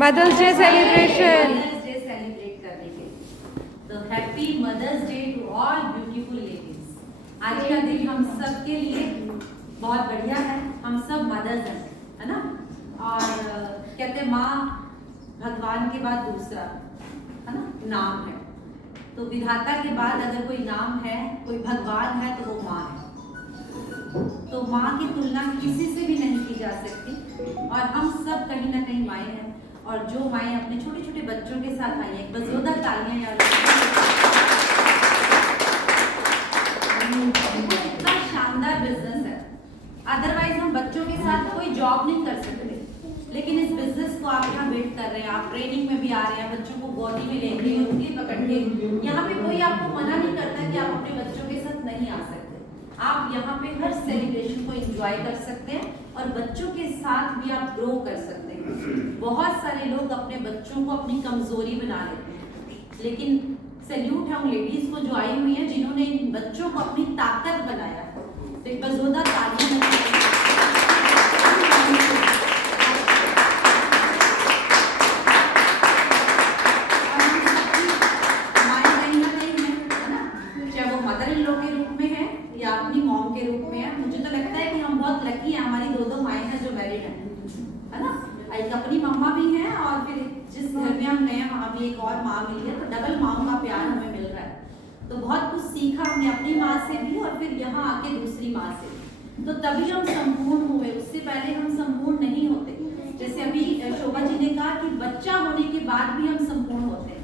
Mother's Day celebration. Mother's Day celebrate करने के लिए। तो happy mother's Day to all beautiful ladies. आज का दिन हम सब के लिए बहुत बढ़िया है। हम सब मदर्स हैं, है ना। और कहते हैं माँ भगवान के बाद दूसरा, है ना, नाम है। तो विधाता के बाद अगर कोई नाम है, कोई भगवान है, तो वो माँ है। तो माँ की तुलना किसी से भी नहीं की जा सकती। और हम सब कहीं ना कहीं माएँ हैं। और जो माएँ अपने छोटे छोटे बच्चों के साथ आई हैं, बस जोरदार तालियां यार। इतना शानदार बिजनेस है। अदरवाइज हम बच्चों के साथ कोई जॉब नहीं कर सकते, लेकिन इस बिजनेस को आप यहाँ बिल्ड कर रहे हैं। आप ट्रेनिंग में भी आ रहे हैं, बच्चों को गोदी में लेके उंगली पकड़ के। यहाँ पे कोई आपको मना नहीं करता कि आप अपने बच्चों के साथ नहीं आ सकते। आप यहाँ पे हर सेलिब्रेशन को एंजॉय कर सकते हैं और बच्चों के साथ भी आप ग्रो कर सकते हैं। बहुत सारे लोग अपने बच्चों को अपनी कमजोरी बना लेते हैं, लेकिन सैल्यूट है उन लेडीज को जो आई हुई हैं, जिन्होंने इन बच्चों को अपनी ताकत बनाया। तो एक बजोदा तालियां। अपनी मॉम के रूप में है। मुझे तो लगता है कि हम बहुत लकी हैं, हमारी दो माएँ हैं जो मैरिड हैं, है ना। एक अपनी मम्मा भी हैं और फिर जिस घर में हम गए वहाँ भी एक और माँ मिली है। तो डबल माँ का प्यार हमें मिल रहा है। तो बहुत कुछ सीखा हमने अपनी माँ से भी और फिर यहाँ आके दूसरी माँ से भी। तो तभी हम संपूर्ण हुए, उससे पहले हम संपूर्ण नहीं होते। जैसे अभी शोभा जी ने कहा कि बच्चा होने के बाद भी हम संपूर्ण होते हैं।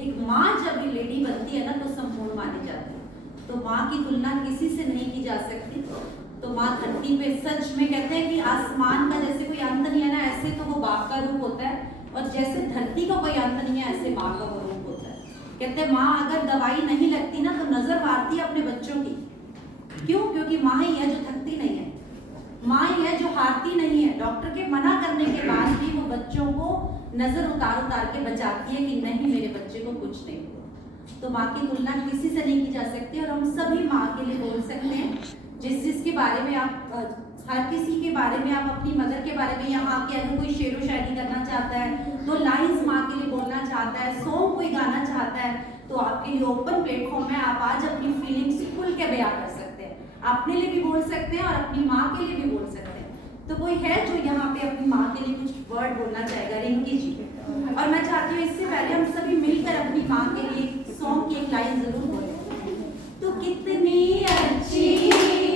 एक माँ जब लेडी बनती है ना, तो संपूर्ण मानी जाती है। तो माँ की तुलना किसी से नहीं की जा सकती। तो माँ धरती पे सच में कहते हैं कि आसमान का जैसे कोई अंत नहीं है ना, ऐसे तो वो बाप का रूप होता है। और जैसे धरती का कोई अंत नहीं है, ऐसे माँ का वो रूप होता है। कहते हैं माँ अगर दवाई नहीं लगती ना, तो नजर मारती है अपने बच्चों की। क्यों? क्योंकि माँ ही है जो थकती नहीं है, माँ ही है जो हारती नहीं है। डॉक्टर के मना करने के बाद भी वो बच्चों को नजर उतार उतार के बचाती है कि नहीं, मेरे बच्चे को कुछ नहीं हुआ। तो माँ की तुलना किसी से नहीं की जा सकती। और हम सभी माँ के लिए बोल सकते हैं। जिसके बारे में आप, हर किसी के बारे में आप अपनी मदर के बारे में यहाँ आके अगर कोई शेरो शायरी करना चाहता है, तो लाइन्स माँ के लिए बोलना चाहता है, सॉन्ग कोई गाना चाहता है, तो आपके लिए ओपन प्लेटफॉर्म है। आप आज अपनी फीलिंग्स खुल के बयां कर सकते हैं। अपने लिए भी बोल सकते हैं और अपनी माँ के लिए भी बोल सकते हैं। तो कोई है जो यहाँ पे अपनी माँ के लिए कुछ वर्ड बोलना चाहेगा? रिंकी जी। और मैं चाहती हूँ इससे पहले हम सभी मिलकर अपनी माँ के लिए सॉन्ग की एक लाइन जरूर बोलें। तो कितनी अच्छी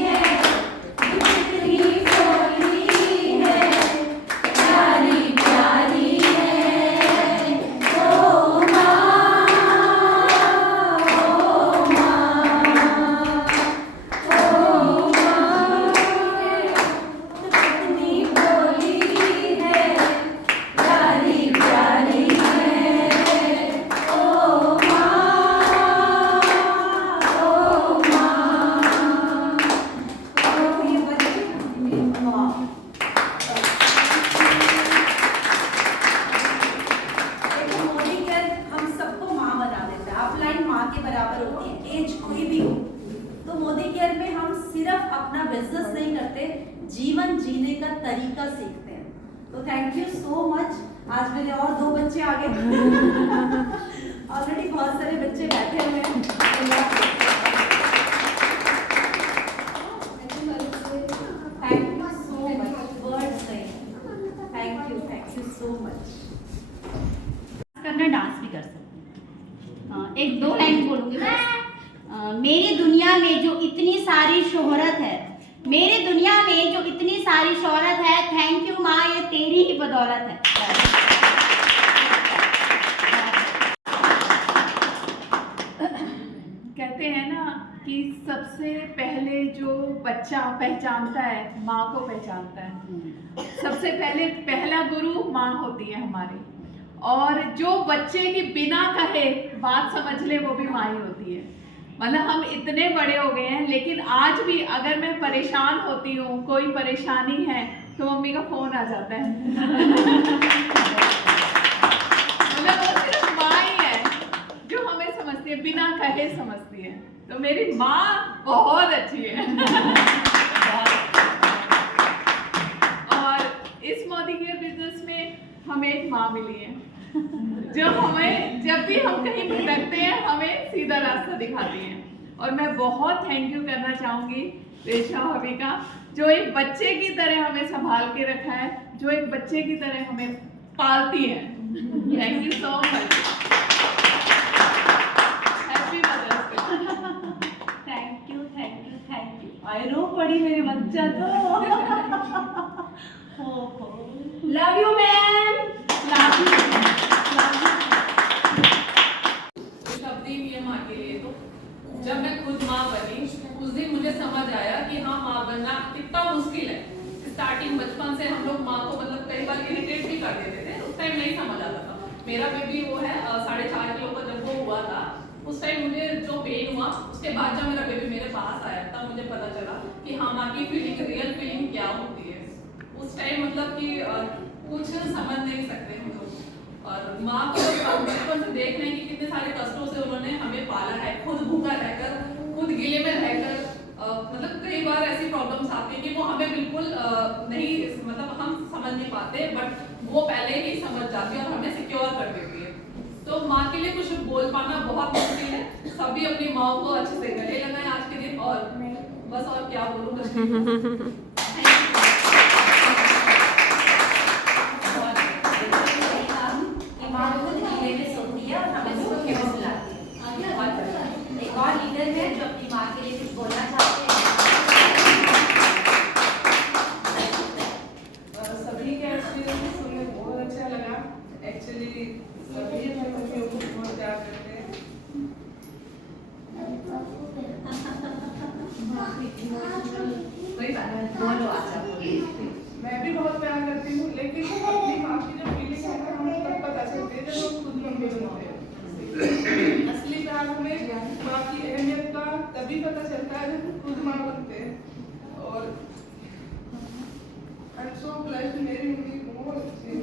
है, कितनी भोली है, प्यारी प्यारी है ओ माँ, ओ माँ, ओ माँ। कितनी भोली है, प्यारी प्यारी है ओ माँ, ओ माँ। ये बच्चे माँ, देखो मोदी केयर हम सबको माँ बना देता है। अपलाइन माँ के बराबर होती है, एज कोई भी हो। तो मोदी केयर में हम सिर्फ अपना बिजनेस नहीं करते, जीवन जीने का तरीका सीखते हैं। तो थैंक यू सो मच। आज मेरे और 2 बच्चे आ गए। ऑलरेडी बहुत सारे बच्चे बैठे हुए हैं। Thank you so much. Words नहीं, थैंक यू सो मच। करना, डांस भी कर सकते हैं। एक 2 लाइन बोलूंगी बस। मेरी दुनिया में जो इतनी सारी शोहरत है, मेरी दुनिया में जो इतनी सारी शोहरत है, थैंक यू माँ, ये तेरी ही बदौलत है। कहते हैं ना कि सबसे पहले जो बच्चा पहचानता है, माँ को पहचानता है। सबसे पहले पहला गुरु माँ होती है हमारी। और जो बच्चे की बिना कहे बात समझ ले, वो भी माँ ही होती है। मतलब हम इतने बड़े हो गए हैं, लेकिन आज भी अगर मैं परेशान होती हूँ, कोई परेशानी है, तो मम्मी का फोन आ जाता है। मतलब वो सिर्फ माँ ही है जो हमें समझती है, बिना कहे समझती है। तो मेरी माँ बहुत अच्छी है। और इस मोदी केयर बिजनेस में हमें एक माँ मिली है जो हमें जब भी हम कहीं भटकते हैं हमें सीधा रास्ता दिखाती है। और मैं बहुत थैंक यू करना चाहूँगी रेशमा भाभी का, जो एक बच्चे की तरह हमें संभाल के रखा है, जो एक बच्चे की तरह हमें पालती है। Thank you so much. Happy mother's day. Thank you thank you thank you. I रो पड़ी मेरे बच्चा तो। Love you ma'am. Love you. शब्द ही नहीं है माँ के लिए। तो जब मैं खुद माँ बनी उस दिन मुझे समझ आया कि हाँ, माँ बनना कितना मुश्किल है। स्टार्टिंग बचपन से हम लोग माँ को मतलब कई बार इरिटेट भी कर देते थे, उस टाइम नहीं समझ आता था। मेरा बेबी वो है 4.5 किलो का जब वो हुआ था, उस टाइम मुझे जो पेन हुआ, उसके बाद जब मेरा बेबी मेरे पास आया तब मुझे पता चला कि हाँ, माँ की फीलिंग, रियल फीलिंग क्या होती है। उस टाइम मतलब कि कुछ समझ नहीं सकते हम लोग। और माँ को बचपन से देख रहे हैं कि कितने सारे कष्टों से उन्होंने हमें पाला है, खुद भूखा रहकर, खुद गीले में रहकर। मतलब कई बार ऐसी प्रॉब्लम्स आती हैं कि वो हमें बिल्कुल नहीं, मतलब हम समझ नहीं पाते, बट वो पहले ही समझ जाती है और हमें सिक्योर कर देती है। तो माँ के लिए कुछ बोल पाना बहुत मुश्किल है। सभी अपनी माँ को अच्छे से गले लगाएं आज के दिन। और बस और क्या बोलूँ। माँ खुद गीले में सोती है और हमें सूखे में सुलाती है। और एक और लीडर है जो अपनी माँ के लिए कुछ बोलना चाहते हैं। सभी के एक्सपीरियंस सुनने बहुत अच्छा लगा। एक्चुअली सभी अपने बच्चों को बहुत प्यार करते हैं। बोलो अच्छा। मैं भी बहुत प्यार करती हूँ, लेकिन अपनी माँ की जो फीलिंग है ना, हमें तब पता चलती है जब हम खुद मम्मी बनते हैं। असली प्यार हमें माँ की अहमियत का तभी पता चलता है जब हम खुद माँ बनते हैं। और आई एम सो ब्लेस्ड, मेरी मम्मी बहुत अच्छी है।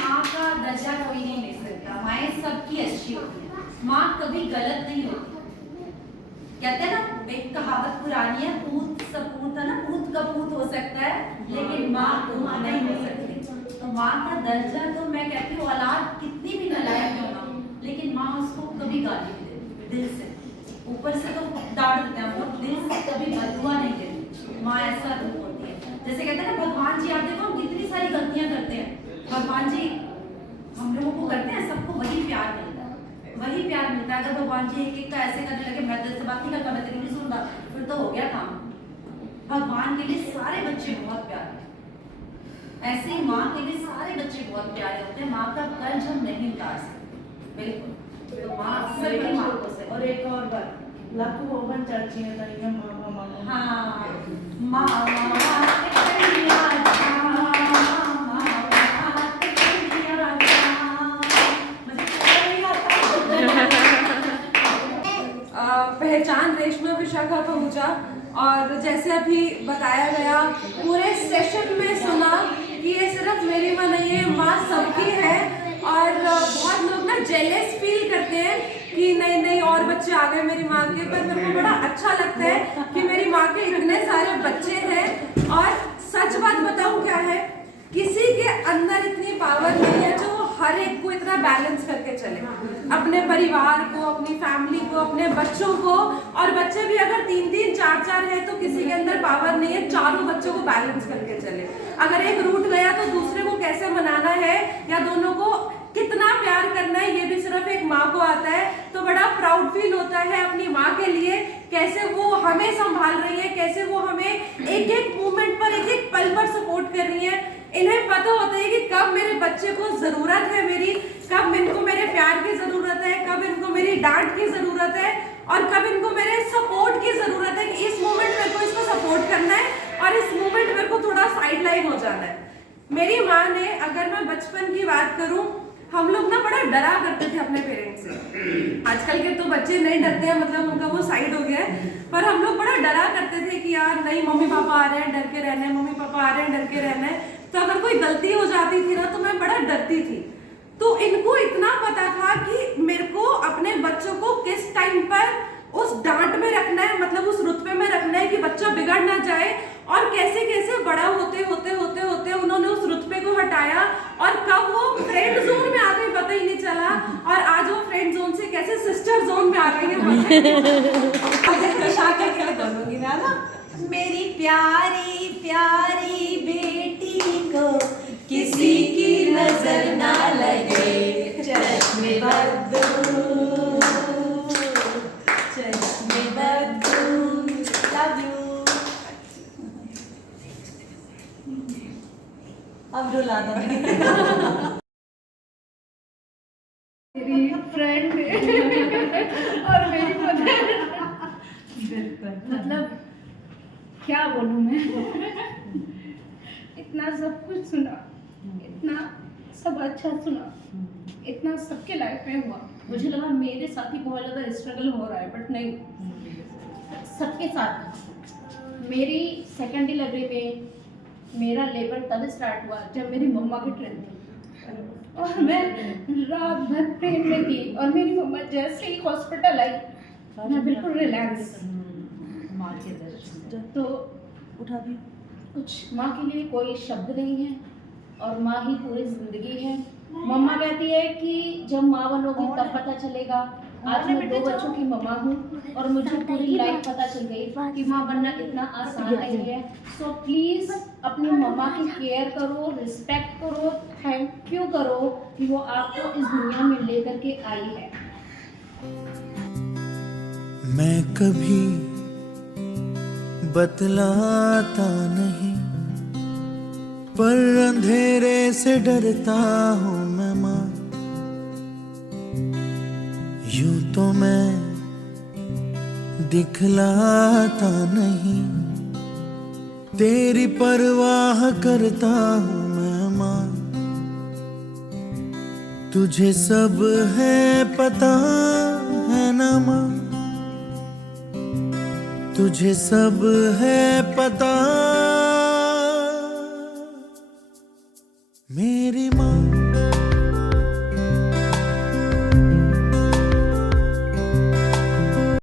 माँ का दर्जा कोई नहीं ले सकता। माएँ सबकी अच्छी होती है, माँ कभी गलत नहीं होती। कहते हैं ना, एक कहावत पुरानी है, पूत सपूत है ना, पूत कपूत हो सकता है लेकिन माँ माँ नहीं हो सकती। तो माँ का दर्जा तो मैं कहती हूँ, औलाद कितनी भी नालायक क्यों ना, लेकिन माँ उसको कभी गाली नहीं देती दिल से। ऊपर से तो डांट देते हैं हम लोग, दिल से कभी बदुआ नहीं देती। माँ ऐसा रूप होती है। जैसे कहते हैं ना, भगवान जी, आप देखो हम कितनी सारी गलतियां करते हैं, भगवान जी हम लोगों को करते हैं, सबको वही प्यार मिलता है, वही प्यार मिलता है। अगर भगवान जी एक एक का ऐसे करने लगे, मैं दिल से बात नहीं करता, मैं तेरी नहीं सुनता, फिर तो हो गया काम। भगवान के लिए सारे बच्चे बहुत प्यारे हैं, ऐसे ही माँ के लिए सारे बच्चे बहुत प्यारे होते हैं। माँ का कर्ज हम नहीं उतार सकते, बिल्कुल। तो माँ सभी माँ को से। और एक और बात, लाखों होवन चाची है ताई माँ माँ माँ। हाँ, माँ बात करिया जा, माँ बात करिया जा। मुझे नहीं आता। पहचान रेशमा विशाखा पहुंचा। और जैसे अभी बताया गया, पूरे सेशन में सुना कि ये सिर्फ मेरी माँ नहीं है, माँ सबकी है। और बहुत लोग ना जेलस फील करते हैं कि नहीं नहीं और बच्चे आ गए मेरी माँ के, पर मेरे को बड़ा अच्छा लगता है कि मेरी माँ के इतने सारे बच्चे हैं। और सच बात बताऊं क्या है, किसी के अंदर इतनी पावर नहीं है जो हर एक को इतना बैलेंस करके चले, अपने परिवार को, अपनी फैमिली को, अपने बच्चों को। और बच्चे भी अगर 3-3, 4-4 है तो किसी के अंदर पावर नहीं है चारों बच्चों को बैलेंस करके चले। अगर एक रूठ गया तो दूसरे को कैसे मनाना है या दोनों को कितना प्यार करना है, ये भी सिर्फ एक माँ को आता है। तो बड़ा प्राउड फील होता है अपनी माँ के लिए, कैसे वो हमें संभाल रही है, कैसे वो हमें एक एक मोमेंट पर, एक एक पल पर सपोर्ट कर रही है। इन्हें पता होता है कि कब मेरे बच्चे को जरूरत है मेरी, कब इनको मेरे प्यार की जरूरत है, कब इनको मेरी डांट की जरूरत है, और कब इनको मेरे सपोर्ट की जरूरत है कि इस मोमेंट मेरे को इसको सपोर्ट करना है और इस मोमेंट मेरे को थोड़ा साइड लाइन हो जाना है। मेरी माँ ने, अगर मैं बचपन की बात करूं, हम लोग ना बड़ा डरा करते थे अपने पेरेंट्स से। आजकल के तो बच्चे नहीं डरते हैं, मतलब उनका वो साइड हो गया है, पर हम लोग बड़ा डरा करते थे कि यार नहीं, मम्मी पापा आ रहे हैं डर के रहना है, मम्मी पापा आ रहे हैं डर के रहना है। तो अगर कोई गलती हो जाती थी ना तो मैं बड़ा डरती थी। तो इनको इतना पता था कि मेरे को अपने बच्चों को किस टाइम पर उस डांट में रखना है, मतलब उस रुतबे जाए, और कैसे कैसे बड़ा होते होते होते होते उन्होंने उस रुतबे को हटाया, और कब वो फ्रेंड जोन में आ गई पता ही नहीं चला, और आज वो फ्रेंड जोन से कैसे सिस्टर जोन में आ गई है। शाखा के लिए बोलूंगी ना ना, मेरी प्यारी प्यारी बेटी को किसी की नजर ना लगे, चश्मे बदू, चश्मे बदू, लव यू। अब रुला दो। मेरी फ्रेंड और मेरी मदर, मतलब क्या बोलूँ मैं, इतना सब कुछ सुना, इतना सब अच्छा सुना, इतना सबके लाइफ में हुआ। मुझे लगा मेरे साथ ही बहुत ज़्यादा स्ट्रगल हो रहा है, बट नहीं, सबके साथ। मेरी सेकेंड डिलीवरी में मेरा लेबर तब स्टार्ट हुआ जब मेरी मम्मा की ट्रेन थी, और मैं रात भर ट्रेन में थी, और मेरी मम्मा जैसे ही हॉस्पिटल आई मैं बिल्कुल रिलैक्स। तो उठा भी कुछ माँ के लिए कोई शब्द नहीं है, और माँ ही पूरी जिंदगी है। मम्मा कहती है कि जब माँ बनोगी तब पता चलेगा। आज मैं 2 बच्चों की मम्मा हूँ, और मुझे पूरी लाइफ पता चल गई कि माँ बनना इतना आसान नहीं है। सो प्लीज़ अपनी मम्मा की केयर करो, रिस्पेक्ट करो, थैंक यू करो कि वो आपको इस दुनिया में लेकर के आई है। मैं कभी बतलाता नहीं, पर अंधेरे से डरता हूँ मैं माँ। यूं तो मैं दिखलाता नहीं, तेरी परवाह करता हूँ मैं माँ। तुझे सब है पता है ना माँ, तुझे सब है पता